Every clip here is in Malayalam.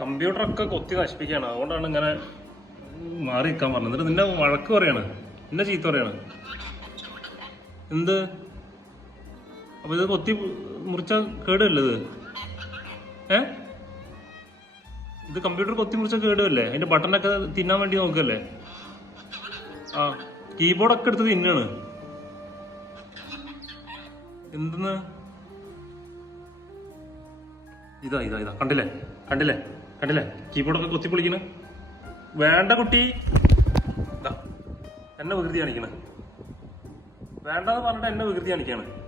കമ്പ്യൂട്ടറൊക്കെ കൊത്തി നശിപ്പിക്കുകയാണ്. അതുകൊണ്ടാണ് ഇങ്ങനെ മാറി നിൽക്കാൻ പറഞ്ഞത്. എന്നിട്ട് നിന്നെ വഴക്ക് പറയാണ്. നിന്നെ ചീത്ത പറയാണ്. എന്ത്? അപ്പൊ ഇത് കൊത്തി മുറിച്ച കേടുവല്ലേ ഇത്? ഏ? ഇത് കമ്പ്യൂട്ടർ കൊത്തി മുറിച്ച കേടുവല്ലേ? അതിന്റെ ബട്ടണൊക്കെ തിന്നാൻ വേണ്ടി നോക്കല്ലേ ആ കീബോർഡൊക്കെ എടുത്ത് തിന്നാണ് എന്തെന്ന്? ഇതാ ഇതാ ഇതാ. കണ്ടില്ലേ? കണ്ടില്ലേ? കണ്ടില്ലേ? കീബോർഡൊക്കെ കൊത്തി പൊളിക്കണ. വേണ്ട കുട്ടി. എന്നെ വികൃതി കാണിക്കണ. വേണ്ടെന്ന് പറഞ്ഞിട്ട് എന്നെ വികൃതി കാണിക്കാണ്.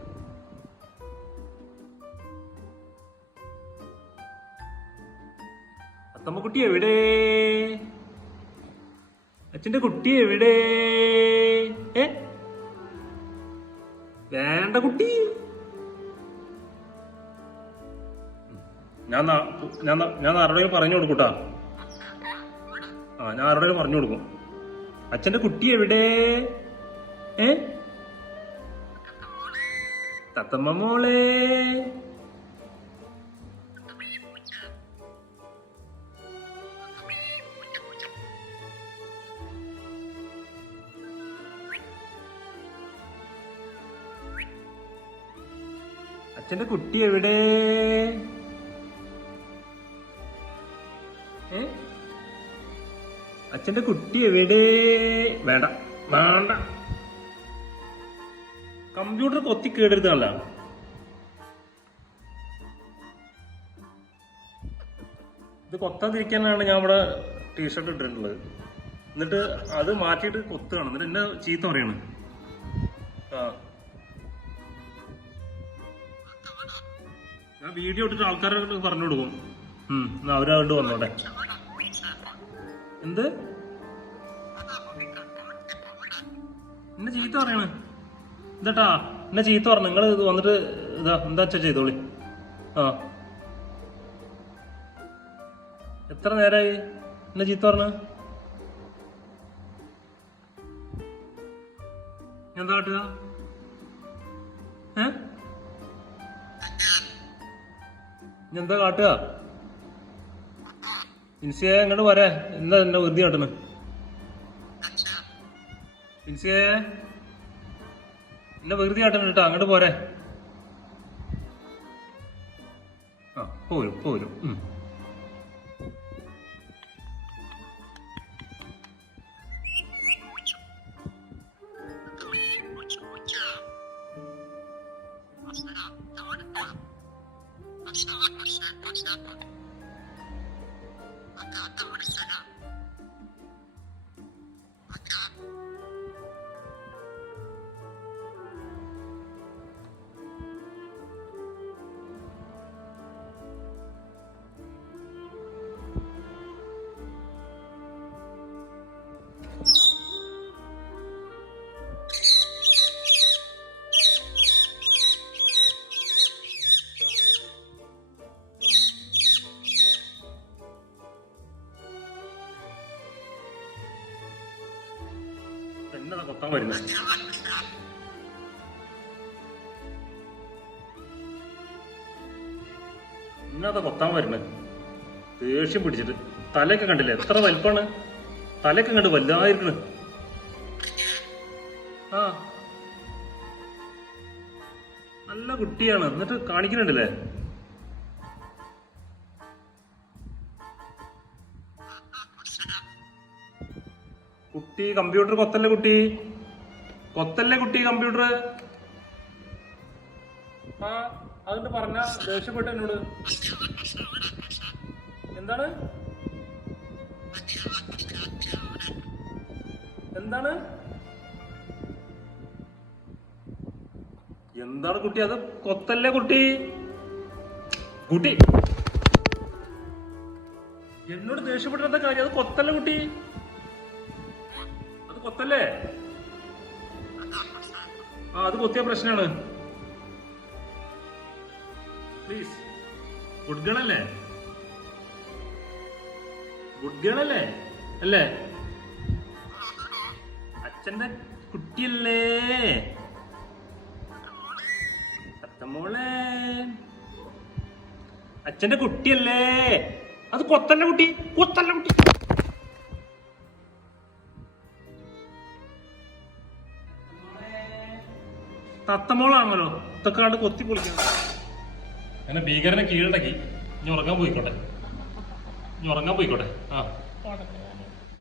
അത്തമ്മ കുട്ടി എവിടെ? അച്ഛന്റെ കുട്ടി എവിടെ? ഏ? വേണ്ട കുട്ടി. ഞാൻ ഞാൻ ഞാൻ ആരുടെയും പറഞ്ഞു കൊടുക്കൂട്ടാ. ആ ഞാൻ ആരുടെയും പറഞ്ഞു കൊടുക്കും. അച്ഛന്റെ കുട്ടി എവിടെ? ഏ? തത്തമ്മ മോളെ. അച്ഛന്റെ കുട്ടി എവിടെ? അച്ഛന്റെ കുട്ടി എവിടെ? വേണ്ട വേണ്ട. കമ്പ്യൂട്ടർ കൊത്തി കേടെടുത്താണല്ല ഇത് കൊത്താതിരിക്കാനാണ് ഞാൻ ഇവിടെ ടീഷർട്ട് ഇട്ടിട്ടുള്ളത്. എന്നിട്ട് അത് മാറ്റിയിട്ട് കൊത്തുകയാണ്. എന്നിട്ട് എന്നെ ചീത്ത പറയാണ്. ആ. ഞാൻ വീഡിയോ ഇട്ടിട്ട് ആൾക്കാരെ പറഞ്ഞു കൊടുക്കും അവരതുകൊണ്ട് വന്നോട്ടെ. എന്ത്? എന്നെ ചീത്ത പറയണ്. എന്താട്ടാ? എന്നെ ചീത്ത പറഞ്ഞു നിങ്ങൾ ഇത് വന്നിട്ട് ഇതാ എന്താ അച്ഛ ചെയ്തോളി? ആ. എത്ര നേരായി എന്നെ ചീത്ത പറഞ്ഞു? എന്താ കാട്ടുക? ഏ? എന്താ കാട്ടുക? ഇൻസിയെ ഇങ്ങോട്ട് പോരെ. എന്താ എന്നെ വെറുതെ കാട്ടണ് ഇൻസിയെ. എന്നെ വെറുതെ കാട്ടണം കേട്ടോ. അങ്ങോട്ട് പോരെ. ആ പോരും പോരും. また頭にした。എന്നതാ കൊത്താൻ വരുന്നത്. എന്നതാ കൊത്താൻ വരുന്നത്. ദേഷ്യം പിടിച്ചിട്ട് തലയൊക്കെ കണ്ടില്ല? എത്ര വലിപ്പാണ് തലയൊക്കെ കണ്ട് വലുതായിരിക്കണ്. ആ. നല്ല കുട്ടിയാണ്. എന്നിട്ട് കാണിക്കുന്നുണ്ടല്ലേ? കുട്ടി കമ്പ്യൂട്ടർ കൊത്തല്ലേ കുട്ടി? കൊത്തല്ലേ കുട്ടി കമ്പ്യൂട്ടർ? ആ അതുകൊണ്ട് പറഞ്ഞ? ദേഷ്യപ്പെട്ടു എന്നോട്. എന്താണ്? എന്താണ്? എന്താണ് കുട്ടി? അത് കൊത്തല്ലേ കുട്ടി? കുട്ടി. എന്നോട് ദേഷ്യപ്പെട്ട കാര്യം? അത് കൊത്തല്ലേ കുട്ടി? അത് കൊത്തല്ലേ? ആ അത് കൊത്തിയ പ്രശ്നമാണ് പ്ലീസ് ഗുഡ് ഗേൾ അല്ലേ? ഗുഡ് ഗേൾ അല്ലേ അല്ലേ അച്ഛന്റെ കുട്ടിയല്ലേ? അത്തമ്മോളെ അച്ഛന്റെ കുട്ടിയല്ലേ? അത് കൊത്തന്റെ കുട്ടി. കൊത്തല്ല കുട്ടി. തത്തമോളാണല്ലോ. ഇതൊക്കെ കണ്ട് കൊത്തി പൊളിക്കണം. എന്നെ ഭീകരനെ കീഴടക്കി. ഇനി ഉറങ്ങാൻ പോയിക്കോട്ടെ. ഇനി ഉറങ്ങാൻ പോയിക്കോട്ടെ. ആ.